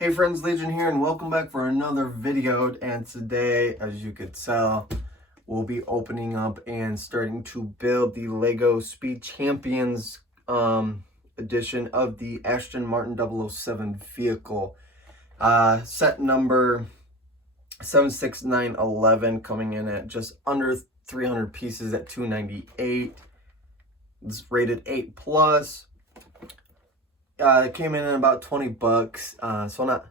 Hey friends, Legion here, and welcome back for another video. And today, as you could tell, we'll be opening up and starting to build the Lego Speed Champions edition of the Aston Martin 007 vehicle. Set number 76911, coming in at just under 300 pieces at 298. It's rated 8 plus. It came in at about 20 bucks, so not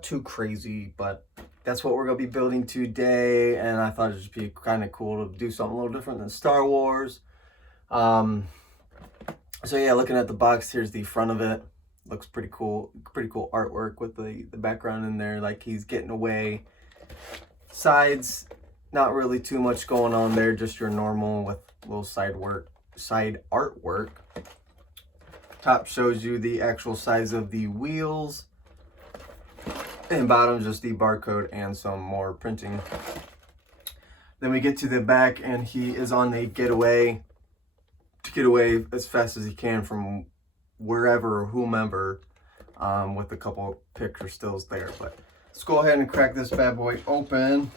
too crazy, but that's what we're gonna be building today. And I thought it'd just be kind of cool to do something a little different than Star Wars. So yeah, looking at the box, here's the front of it. Looks pretty cool artwork with the background in there, like he's getting away. Sides, not really too much going on there, just your normal with little side artwork. Top shows you the actual size of the wheels, and bottom just the barcode and some more printing. Then we get to the back, and he is on a getaway to get away as fast as he can from wherever or whomever, with a couple picture stills there. But let's go ahead and crack this bad boy open.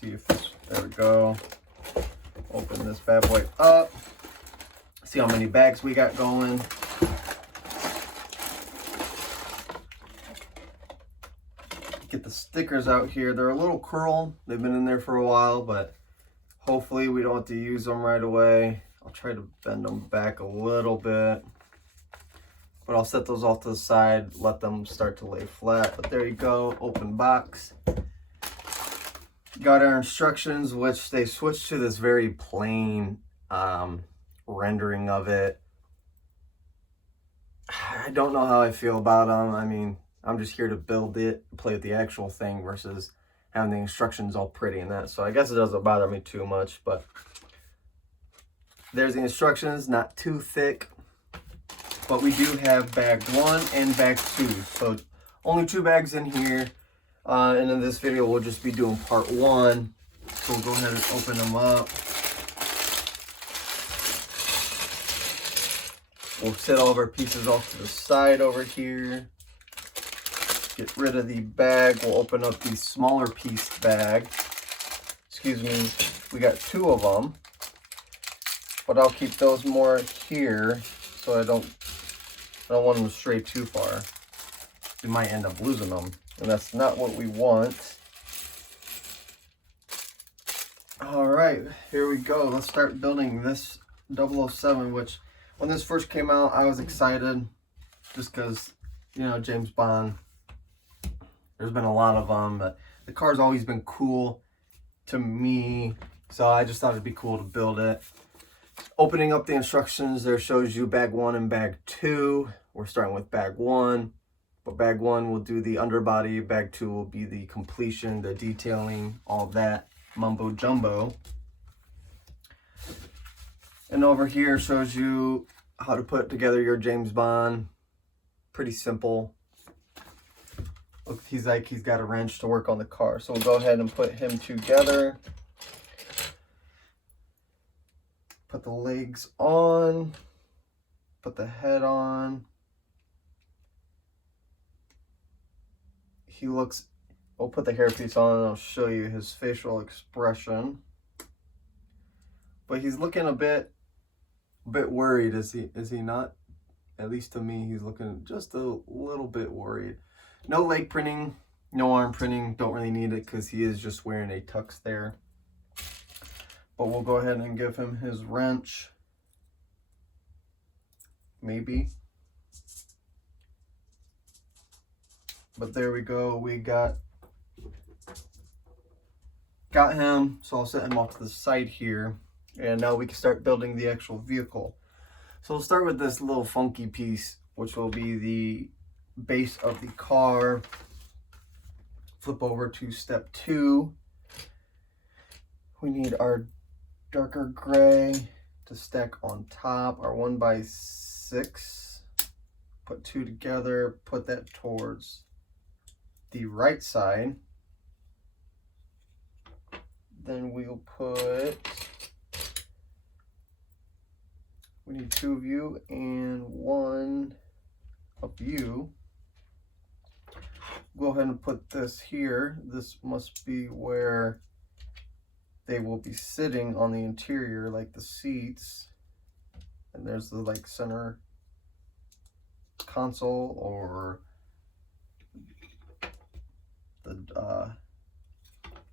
See if there we go. Open this bad boy up. See how many bags we got going. Get the stickers out here. They're a little curl. They've been in there for a while, but hopefully we don't have to use them right away. I'll try to bend them back a little bit, but I'll set those off to the side, let them start to lay flat. But there you go, open box. Got our instructions, which they switched to this very plain rendering of it. I don't know how I feel about them. I mean, I'm just here to build it, play with the actual thing versus having the instructions all pretty and that. So I guess it doesn't bother me too much, but there's the instructions, not too thick. But we do have bag 1 and bag 2. So only 2 bags in here. And in this video, we'll just be doing part 1. So we'll go ahead and open them up. We'll set all of our pieces off to the side over here. Get rid of the bag. We'll open up the smaller piece bag. Excuse me, we got 2 of them. But I'll keep those more here so I don't want them to stray too far. We might end up losing them, and that's not what we want. All right, here we go. Let's start building this 007, which when this first came out, I was excited just because, you know, James Bond. There's been a lot of them, but the car's always been cool to me, so I just thought it'd be cool to build it. Opening up the instructions, there shows you bag 1 and bag 2. We're starting with bag 1, but bag 1 will do the underbody, bag 2 will be the completion, the detailing, all that mumbo jumbo. And over here shows you how to put together your James Bond. Pretty simple. Look, he's got a wrench to work on the car. So we'll go ahead and put him together. Put the legs on. Put the head on. We'll put the hairpiece on and I'll show you his facial expression. But he's looking a bit worried, is he not? At least to me, he's looking just a little bit worried. No leg printing, no arm printing, don't really need it because he is just wearing a tux there. But we'll go ahead and give him his wrench. Maybe. But there we go, we got him, so I'll set him off to the side here. And now we can start building the actual vehicle. So we'll start with this little funky piece, which will be the base of the car. Flip over to step 2. We need our darker gray to stack on top, our 1x6. Put 2 together, put that towards the right side. Then we'll we need 2 of you and 1 of you. go ahead and put this here. This must be where they will be sitting on the interior, like the seats. And there's the like center console, or the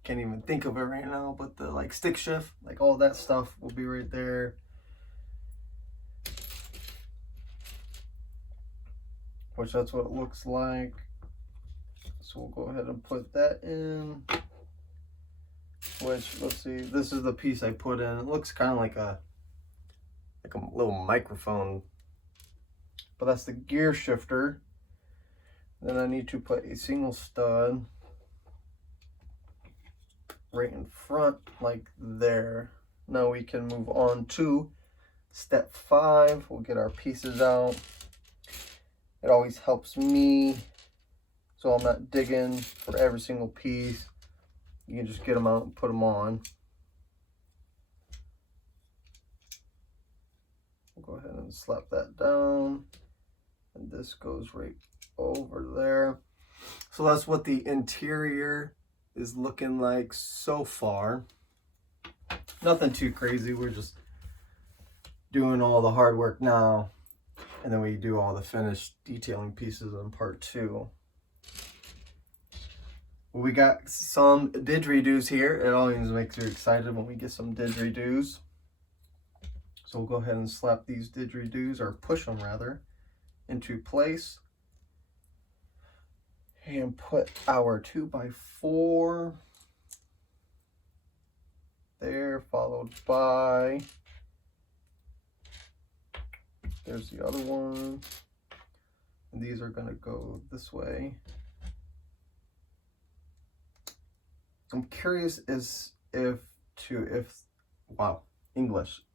can't even think of it right now, but the like stick shift, like all that stuff will be right there. Which that's what it looks like. So we'll go ahead and put that in. Which, let's see, this is the piece I put in. It looks kind of like a little microphone, but that's the gear shifter. Then I need to put a single stud right in front, like there. Now we can move on to step 5. We'll get our pieces out. It always helps me, so I'm not digging for every single piece. You can just get them out and put them on. We'll go ahead and slap that down. And this goes right over there. So that's what the interior is looking like so far. Nothing too crazy. We're just doing all the hard work now. And then we do all the finished detailing pieces in part 2. We got some didgeridoos here. It always makes you excited when we get some didgeridoos. So we'll go ahead and slap these didgeridoos, or push them rather, into place. And put our 2x4 there, followed by, there's the other one. And these are gonna go this way. I'm curious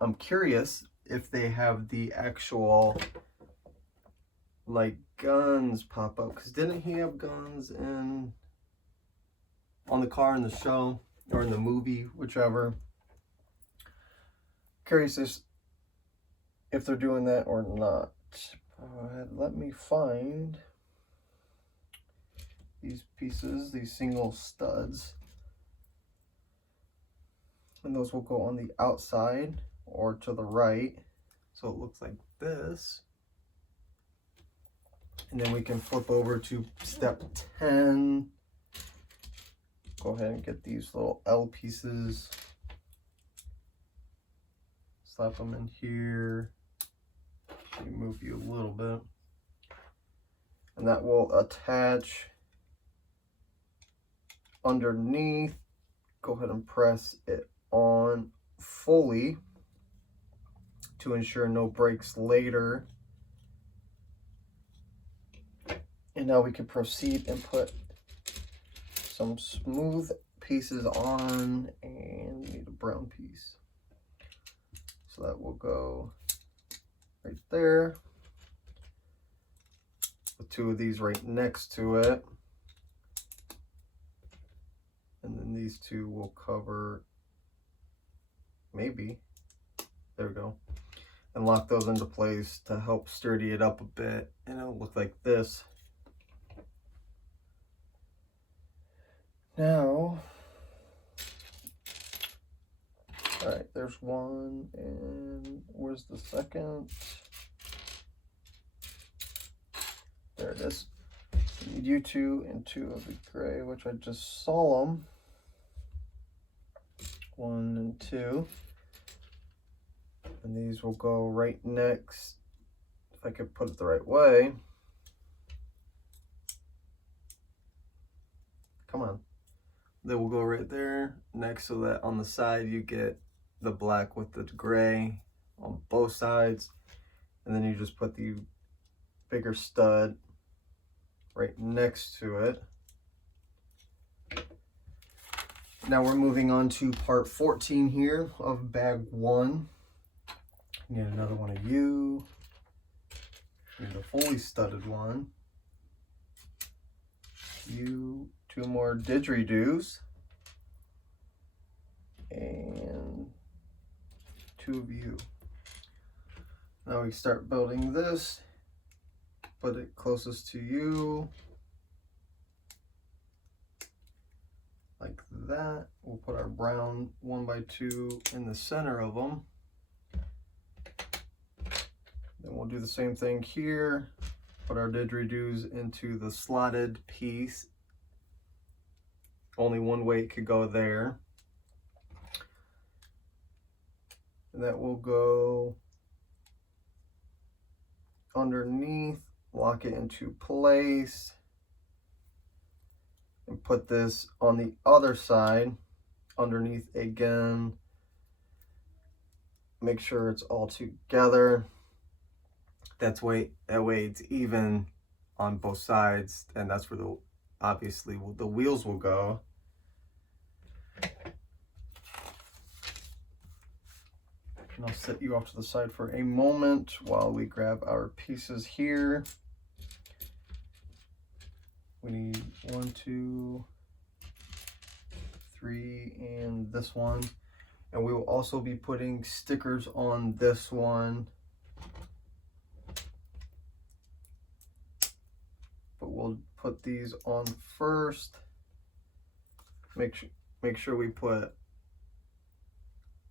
I'm curious if they have the actual like guns pop up, because didn't he have guns on the car in the show, or in the movie, whichever. Curious if they're doing that or not. Let me find these pieces, these single studs. And those will go on the outside or to the right. So it looks like this. And then we can flip over to step 10. Go ahead and get these little L pieces. Slap them in here. Move you a little bit. And that will attach underneath. Go ahead and press it on fully to ensure no breaks later. And now we can proceed and put some smooth pieces on, and we need a brown piece. So that will go right there. With 2 of these right next to it. And then these 2 will cover, maybe, there we go. And lock those into place to help sturdy it up a bit. And it'll look like this. Now, all right, there's one, and where's the second? There it is. I need you 2 and 2 of the gray, which I just saw them. 1 and 2. And these will go right next, if I could put it the right way. Come on. They will go right there next, so that on the side you get the black with the gray on both sides. And then you just put the bigger stud right next to it. Now we're moving on to part 14 here of bag 1. Get another one of you. Need a fully studded one. You, 2 more didgeridoos. And 2 of you. Now we start building this. Put it closest to you. that. We'll put our brown 1x2 in the center of them. Then we'll do the same thing here. Put our didgeridoos into the slotted piece. Only one weight could go there. And that will go underneath, lock it into place, and put this on the other side underneath again. Make sure it's all together. That way it's even on both sides, and that's where obviously the wheels will go. And I'll set you off to the side for a moment while we grab our pieces here. We need 1, 2, 3, and this one. And we will also be putting stickers on this one. But we'll put these on first. Make sure we put,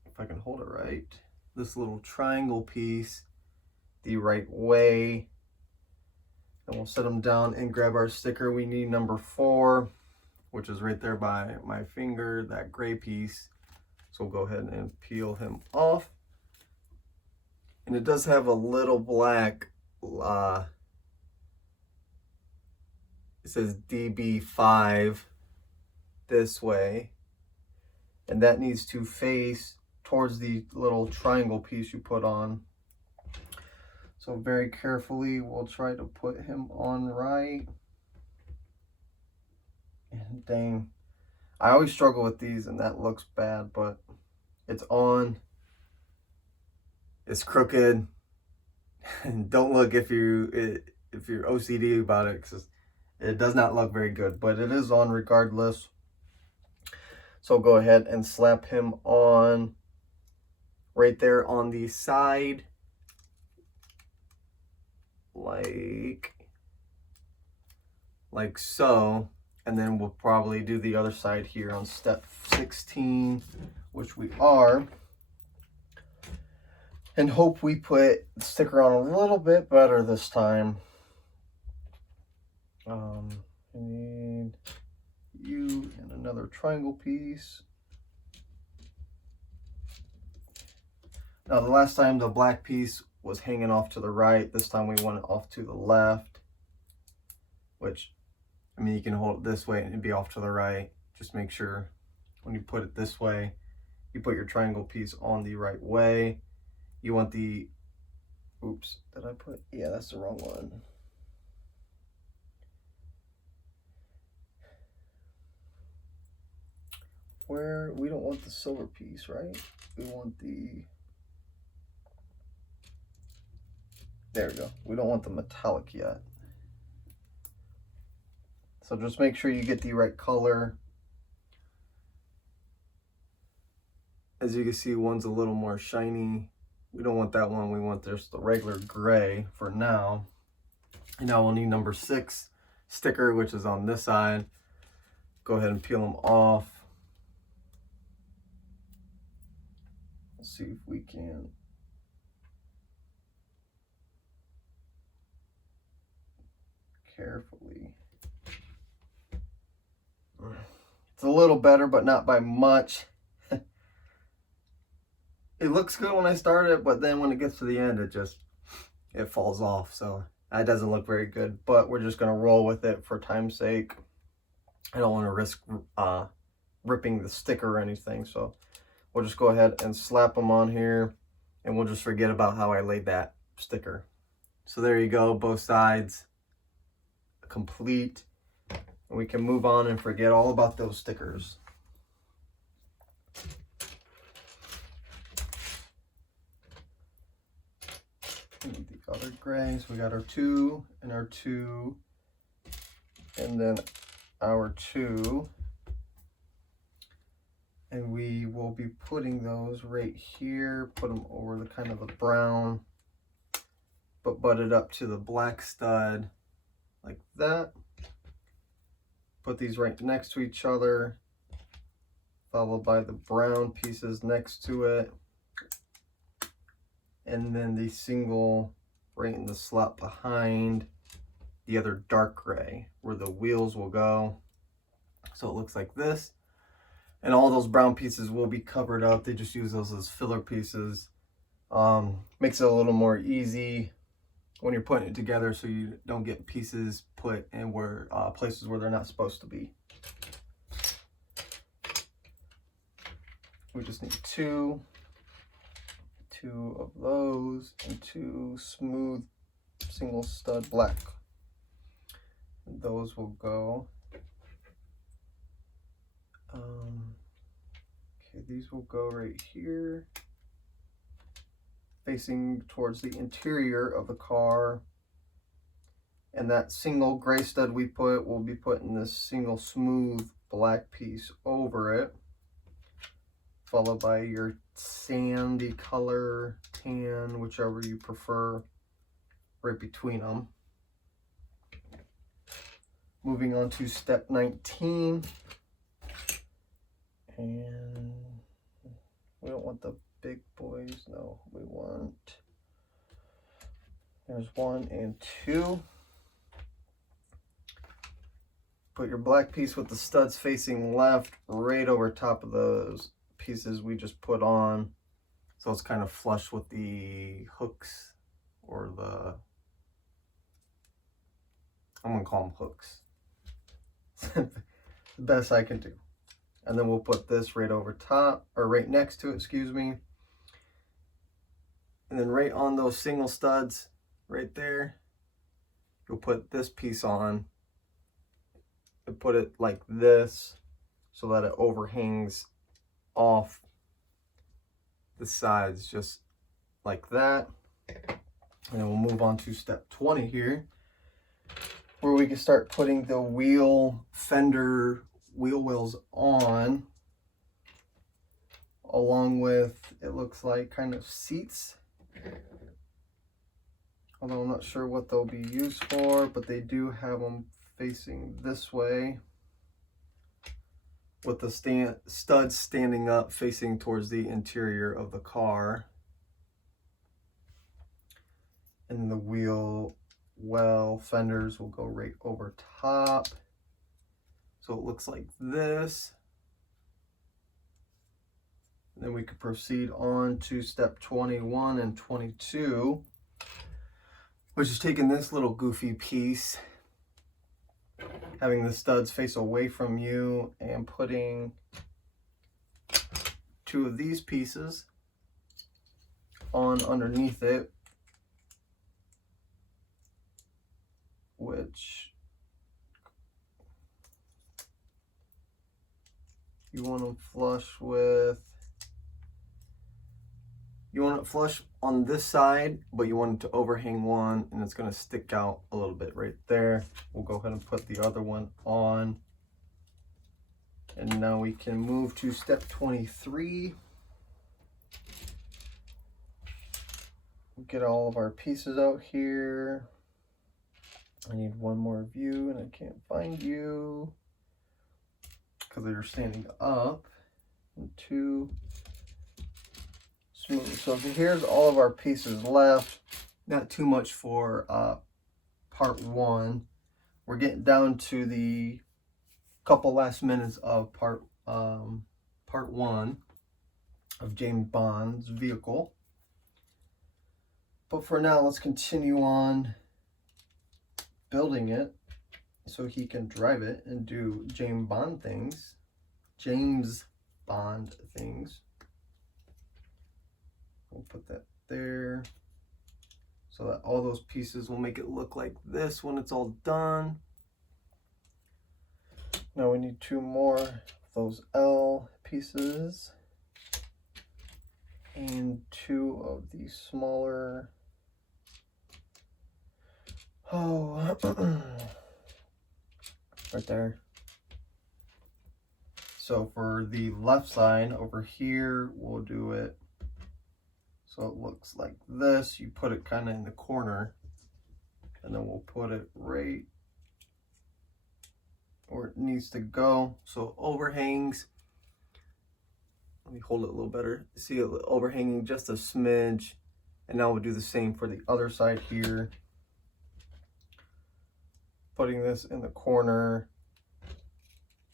if I can hold it right, this little triangle piece the right way. And we'll set them down and grab our sticker. We need number 4, which is right there by my finger, that gray piece. So we'll go ahead and peel him off. And it does have a little black, it says DB5 this way. And that needs to face towards the little triangle piece you put on. So very carefully, we'll try to put him on right. And dang, I always struggle with these, and that looks bad, but it's on. It's crooked. And don't look if you're OCD about it, because it does not look very good, but it is on regardless. So go ahead and slap him on right there on the side, like so. And then we'll probably do the other side here on step 16, which we are. And hope we put the sticker on a little bit better this time. I need you and another triangle piece. Now the last time the black piece was hanging off to the right. This time we want it off to the left, which, I mean, you can hold it this way and it'd be off to the right. Just make sure when you put it this way, you put your triangle piece on the right way. You want the, oops, did I put, yeah, that's the wrong one. Where, we don't want the silver piece, right? We want the, there we go. We don't want the metallic yet. So just make sure you get the right color. As you can see, one's a little more shiny. We don't want that one. We want just the regular gray for now. And now we'll need number 6 sticker, which is on this side. Go ahead and peel them off. Let's see if we can carefully. It's a little better, but not by much. It looks good when I start it, but then when it gets to the end, it falls off. So that doesn't look very good, but we're just gonna roll with it for time's sake. I don't want to risk ripping the sticker or anything, so we'll just go ahead and slap them on here, and we'll just forget about how I laid that sticker. So there you go, both sides complete. And we can move on and forget all about those stickers. And the other grays, we got our 2 and our 2, and then our 2. And we will be putting those right here, put them over the kind of the brown, but butt it up to the black stud like that. Put these right next to each other, followed by the brown pieces next to it, and then the single right in the slot behind the other dark gray where the wheels will go. So it looks like this. And all those brown pieces will be covered up. They just use those as filler pieces. Makes it a little more easy when you're putting it together, so you don't get pieces put in where places where they're not supposed to be. We just need two of those and two smooth single stud black. And those will go. Okay, these will go right here, facing towards the interior of the car. And that single gray stud we put, we'll be putting this single smooth black piece over it, followed by your sandy color, tan, whichever you prefer, right between them. Moving on to step 19. And we don't want the big boys, no, we want, there's 1 and 2. Put your black piece with the studs facing left right over top of those pieces we just put on, so it's kind of flush with the hooks, or the, I'm gonna call them hooks. The best I can do. And then we'll put this right over top, or right next to it, excuse me. And then right on those single studs right there, you'll put this piece on and put it like this so that it overhangs off the sides just like that. And then we'll move on to step 20 here, where we can start putting the wheel fender wheel wells on, along with, it looks like, kind of seats, although I'm not sure what they'll be used for, but they do have them facing this way with the studs standing up facing towards the interior of the car. And the wheel well fenders will go right over top. So it looks like this. And then we could proceed on to step 21 and 22, which is taking this little goofy piece, having the studs face away from you, and putting 2 of these pieces on underneath it, which you want them flush with, you want it flush on this side, but you want it to overhang one, and it's going to stick out a little bit right there. We'll go ahead and put the other one on. And now we can move to step 23. Get all of our pieces out here. I need one more view, and I can't find you because they're standing up. And 2, smooth. So here's all of our pieces left. Not too much for part 1. We're getting down to the couple last minutes of part 1 of James Bond's vehicle. But for now, let's continue on building it so he can drive it and do James Bond things. We'll put that there so that all those pieces will make it look like this when it's all done. Now we need 2 more of those L pieces and 2 of these smaller, right there. So for the left side over here, we'll do it so it looks like this. You put it kind of in the corner, and then we'll put it right where it needs to go so it overhangs. Let me hold it a little better. See it overhanging just a smidge. And now we'll do the same for the other side here. Putting this in the corner.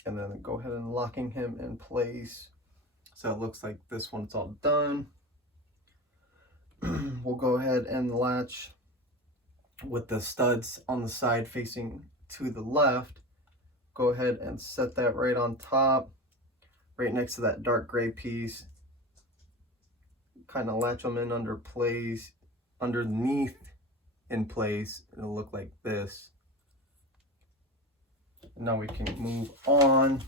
And then go ahead and locking him in place. So it looks like this one's all done. We'll go ahead and latch with the studs on the side facing to the left. Go ahead and set that right on top, right next to that dark gray piece. Kind of latch them in underneath in place. It'll look like this. Now we can move on.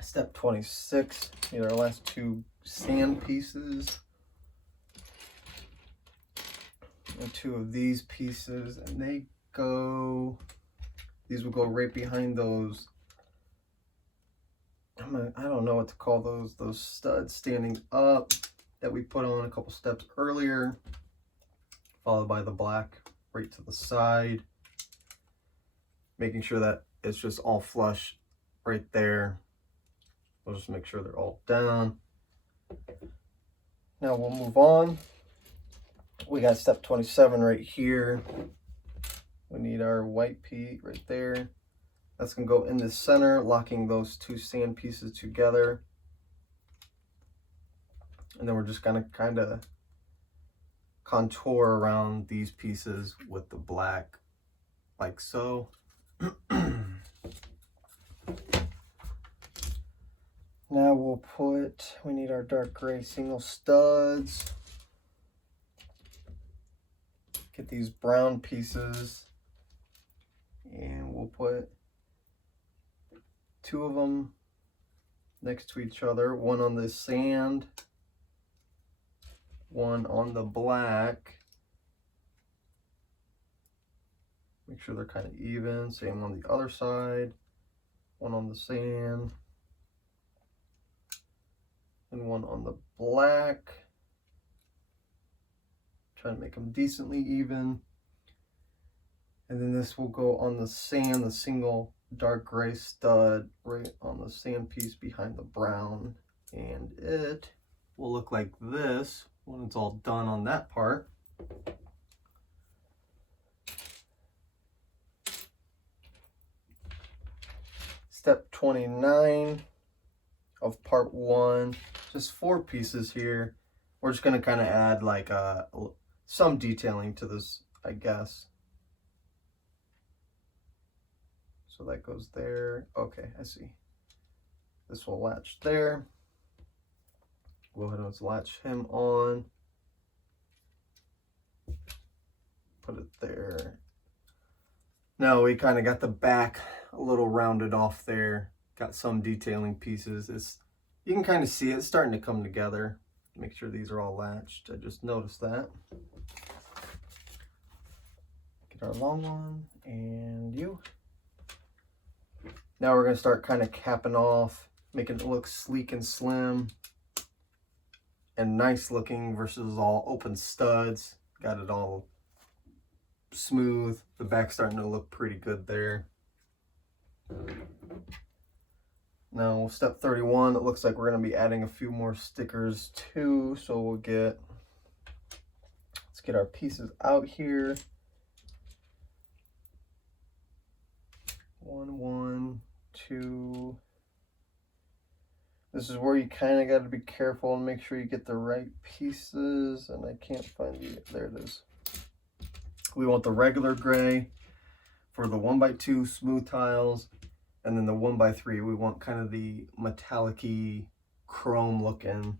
Step 26, need our last two sand pieces. And two of these pieces, and these will go right behind those. I don't know what to call those studs standing up that we put on a couple steps earlier, followed by the black right to the side, making sure that it's just all flush right there. We'll just make sure they're all down. Now we'll move on. We got step 27 right here. We need our white piece right there. That's gonna go in the center, locking those two sand pieces together. And then we're just gonna kind of contour around these pieces with the black, like so. Now we need our dark gray single studs. Get these brown pieces, and we'll put two of them next to each other, one on the sand, one on the black. Make sure they're kind of even. Same on the other side, one on the sand and one on the black. Try to make them decently even. And then this will go on the sand, the single dark gray stud right on the sand piece behind the brown. And it will look like this when it's all done on that part. Step 29 of part 1, just 4 pieces here. We're just going to kind of add like some detailing to this, I guess. So that goes there. Okay, I see. This will latch there. Go ahead and latch him on. Put it there. Now we kind of got the back a little rounded off there. Got some detailing pieces. You can kind of see it starting to come together. Make sure these are all latched. I just noticed that. Get our long one and you. Now we're going to start kind of capping off, making it look sleek and slim and nice looking versus all open studs. Got it all smooth. The back's starting to look pretty good there. Now step 31, it looks like we're going to be adding a few more stickers too. So let's get our pieces out here. 1, 2. This is where you kind of got to be careful and make sure you get the right pieces. And I can't find it. There it is. We want the regular gray for the 1x2 smooth tiles. And then the 1x3, we want kind of the metallic-y chrome looking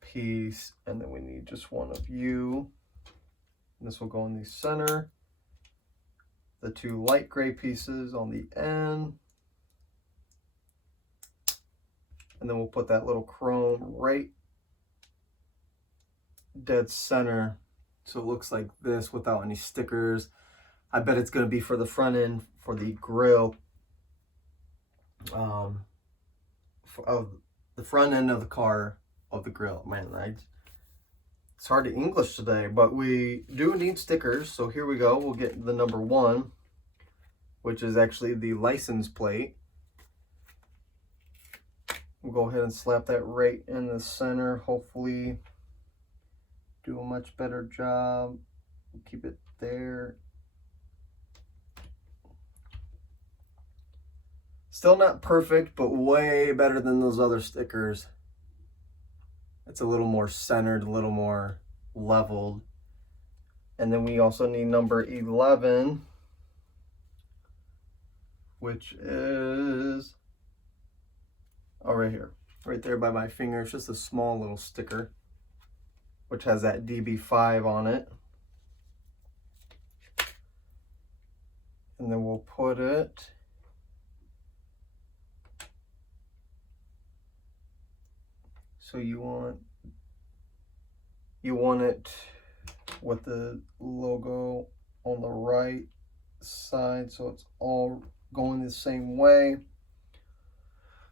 piece. And then we need just one of you. And this will go in the center. The 2 light gray pieces on the end. And then we'll put that little chrome right dead center. So it looks like this without any stickers. I bet it's going to be for the front end for the grill. Of the front end of the car of the grill. Man, it's hard to English today, but we do need stickers. So here we go. We'll get the number 1, which is actually the license plate. We'll go ahead and slap that right in the center. Hopefully do a much better job. Keep it there. Still not perfect, but way better than those other stickers. It's a little more centered, a little more leveled. And then we also need number 11, which is, oh, right here, right there by my finger. It's just a small little sticker, which has that DB5 on it. And then we'll put it so you want it with the logo on the right side, so it's all going the same way.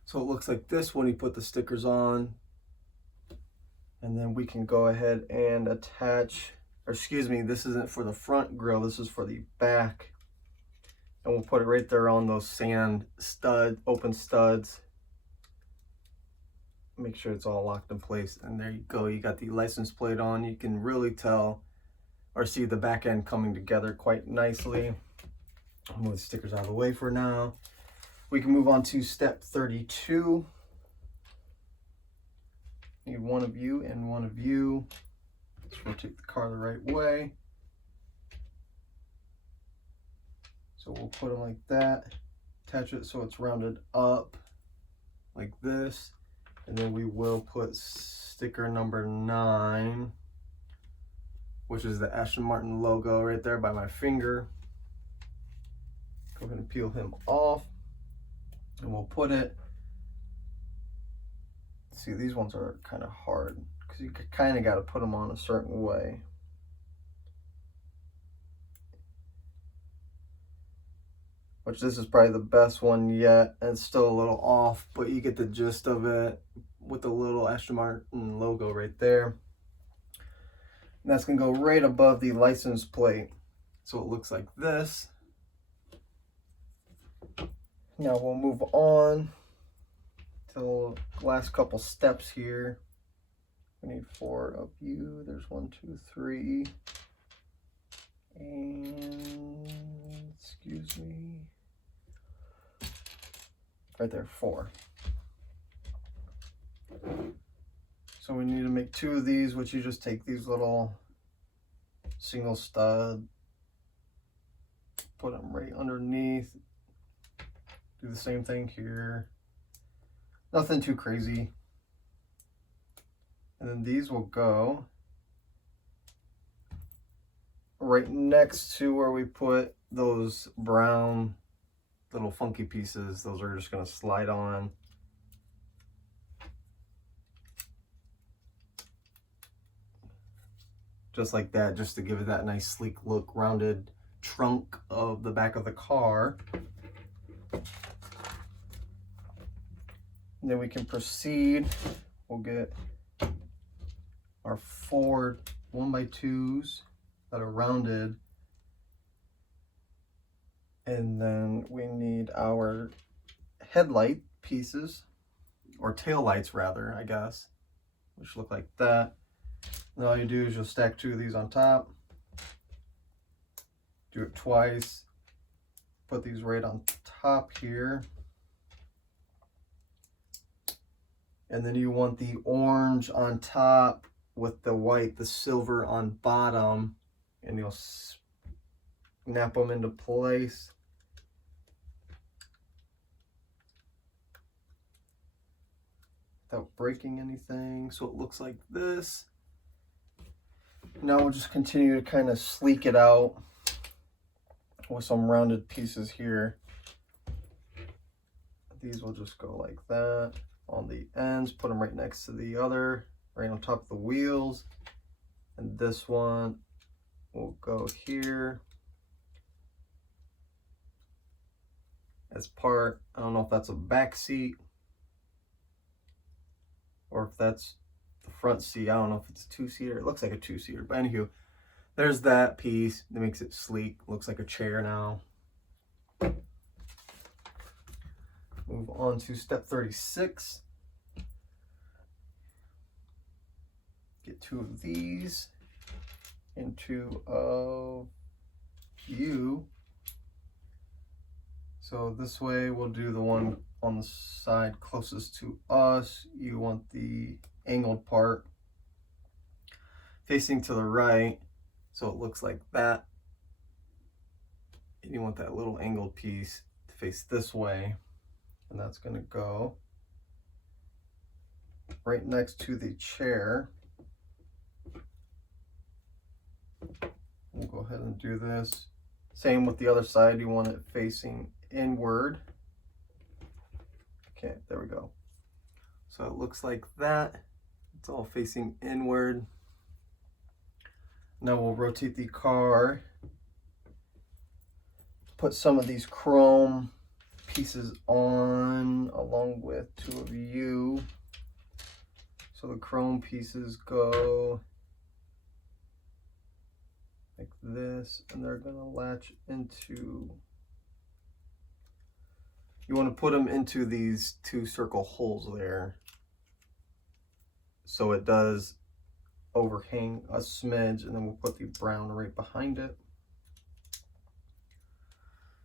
So it looks like this when you put the stickers on. And then we can go ahead and attach, or excuse me, this isn't for the front grille, this is for the back. And we'll put it right there on those sand open studs. Make sure it's all locked in place. And there you go, you got the license plate on. You can really tell or see the back end coming together quite nicely. I'll move the stickers out of the way for now. We can move on to step 32. Need one of you and one of you. Let's rotate the car the right way. So we'll put them like that. Attach it so it's rounded up like this. And then we will put sticker number 9, which is the Aston Martin logo right there by my finger. Go ahead and peel him off. And we'll put it, see, these ones are kind of hard because you kind of got to put them on a certain way. Which this is probably the best one yet. It's still a little off, but you get the gist of it with the little Aston Martin logo right there. And that's gonna go right above the license plate. So it looks like this. Now we'll move on to the last couple steps here. We need 4 of you. There's 1, 2, 3. And excuse me. Right there, 4. So we need to make 2 of these, which you just take these little single stud, put them right underneath. Do the same thing here. Nothing too crazy. And then these will go right next to where we put those brown little funky pieces. Those are just going to slide on. Just like that, just to give it that nice sleek look, rounded trunk of the back of the car. And then we can proceed. We'll get our 4 1x2s that are rounded. And then we need our headlight pieces, or tail lights rather, I guess, which look like that. And all you do is you'll stack 2 of these on top. Do it twice. Put these right on top here. And then you want the orange on top with the white, the silver on bottom. And you'll snap them into place. Without breaking anything. So it looks like this. Now we'll just continue to kind of sleek it out with some rounded pieces here. These will just go like that on the ends, put them right next to the other, right on top of the wheels. And this one will go here as part, I don't know if that's a back seat or if that's the front seat. I don't know if it's a 2-seater. It looks like a 2-seater, but anywho, there's that piece that makes it sleek. Looks like a chair now. Move on to step 36. get 2 of these and 2 of you. So this way we'll do the one on the side closest to us. You want the angled part facing to the right, so it looks like that. And you want that little angled piece to face this way, and that's going to go right next to the chair. We'll go ahead and do this. Same with the other side, you want it facing inward. Okay, there we go. So it looks like that. It's all facing inward. Now we'll rotate the car. Put some of these chrome pieces on along with 2 of you. So the chrome pieces go like this, and they're gonna latch into, you want to put them into these 2 circle holes there, so it does overhang a smidge, and then we'll put the brown right behind it.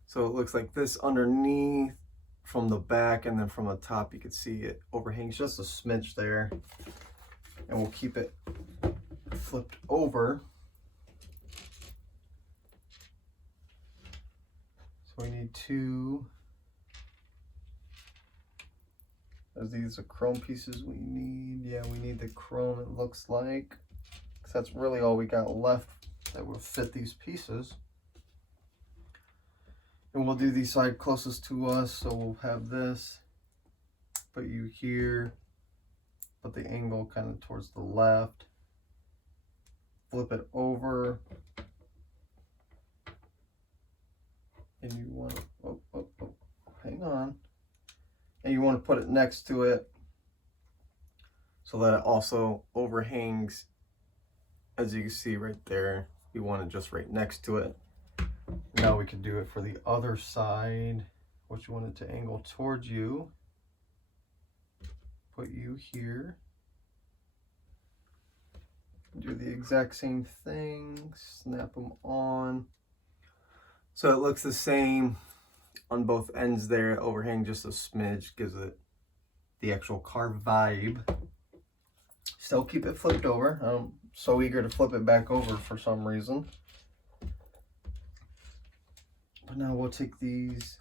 So it looks like this underneath from the back, and then from the top you can see it overhangs just a smidge there, and we'll keep it flipped over. So we need 2. Are these the chrome pieces we need? Yeah, we need the chrome, it looks like, because that's really all we got left that will fit these pieces. And we'll do the side closest to us, so we'll have this, put you here, put the angle kind of towards the left, flip it over, and you want to, hang on, and you want to put it next to it so that it also overhangs. As you can see right there, you want it just right next to it. Now we can do it for the other side, which you want it to angle towards you. Put you here. Do the exact same thing, snap them on. So it looks the same on both ends there. Overhang just a smidge, gives it the actual car vibe. Still keep it flipped over. I'm so eager to flip it back over for some reason. But now we'll take these,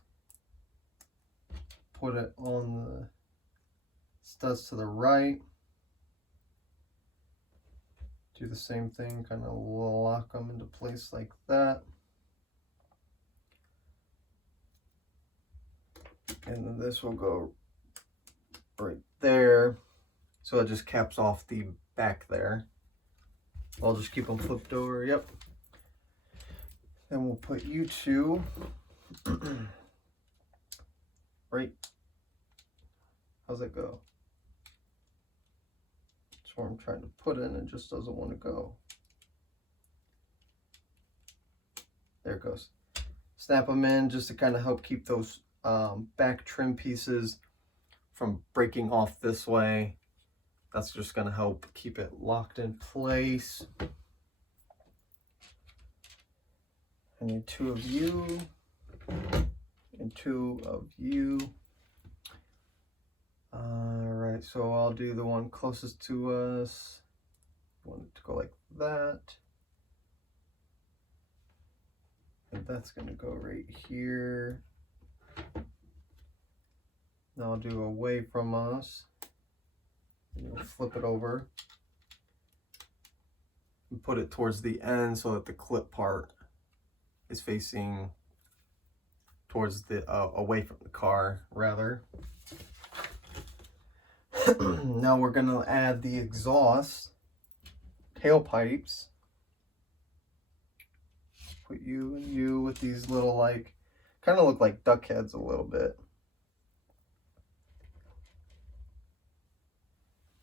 put it on the studs to the right. Do the same thing, kind of lock them into place like that. And then this will go right there. So it just caps off the back there. I'll just keep them flipped over, yep. Then we'll put you 2 right. How's that go? That's where I'm trying to put it, and it just doesn't want to go. There it goes. Snap them in just to kind of help keep those back trim pieces from breaking off this way. That's just going to help keep it locked in place. I need 2 of you and 2 of you. Alright, so I'll do the one closest to us. I want it to go like that. And that's going to go right here. Now I'll do away from us. And you'll flip it over. And put it towards the end so that the clip part is facing towards the away from the car rather. Now we're going to add the exhaust tailpipes. Put you and you with these little, like, kind of look like duck heads a little bit.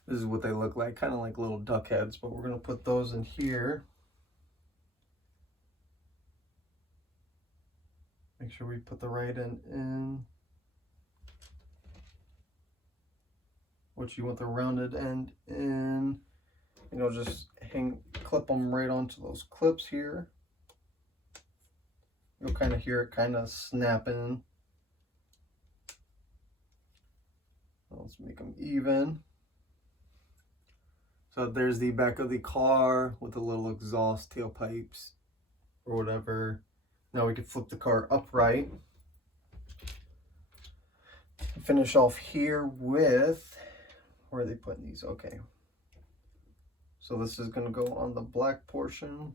This is what they look like, kind of like little duck heads, but we're going to put those in here. Make sure we put the right end in. Which you want the rounded end in. just clip them right onto those clips here. You'll kind of hear it kind of snapping. Let's make them even. So there's the back of the car with the little exhaust tailpipes or whatever. Now we can flip the car upright. Finish off here with, where are they putting these? Okay. So this is going to go on the black portion.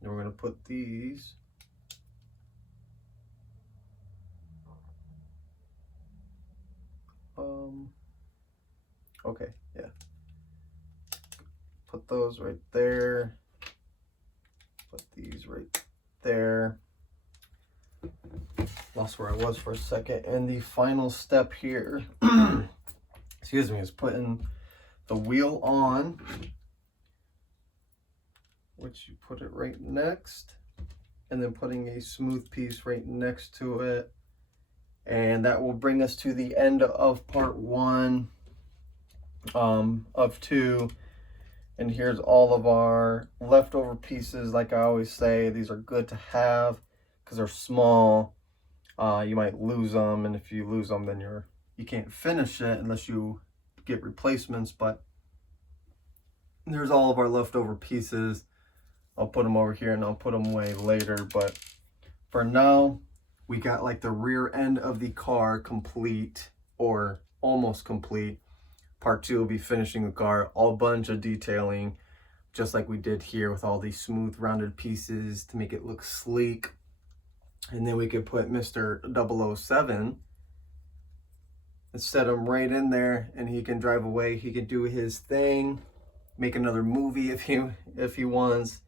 And we're going to put these. Okay, yeah. Put those right there. Put these right there. Lost where I was for a second. And the final step here, excuse me, is putting the wheel on, which you put it right next, and then putting a smooth piece right next to it. And that will bring us to the end of part 1 of 2. And here's all of our leftover pieces. Like I always say, these are good to have because they're small. You might lose them, and if you lose them, then you can't finish it unless you get replacements. But there's all of our leftover pieces. I'll put them over here and I'll put them away later. But for now, we got like the rear end of the car complete, or almost complete. Part 2 will be finishing the car, all bunch of detailing, just like we did here with all these smooth rounded pieces to make it look sleek. And then we could put Mr. 007 and set him right in there, and he can drive away. He can do his thing, make another movie if he wants.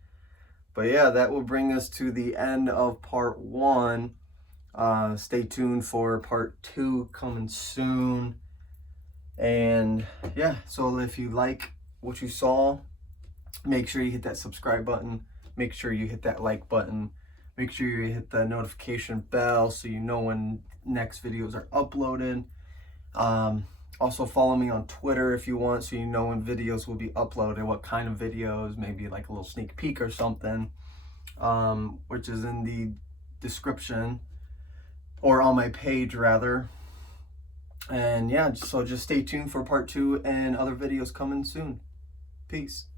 But yeah, that will bring us to the end of part 1. Stay tuned for part 2 coming soon. And yeah, so if you like what you saw, make sure you hit that subscribe button. Make sure you hit that like button. Make sure you hit the notification bell so you know when next videos are uploaded. Also follow me on Twitter if you want, so you know when videos will be uploaded, what kind of videos, maybe like a little sneak peek or something, which is in the description, or on my page rather. And yeah, so just stay tuned for part 2 and other videos coming soon. Peace.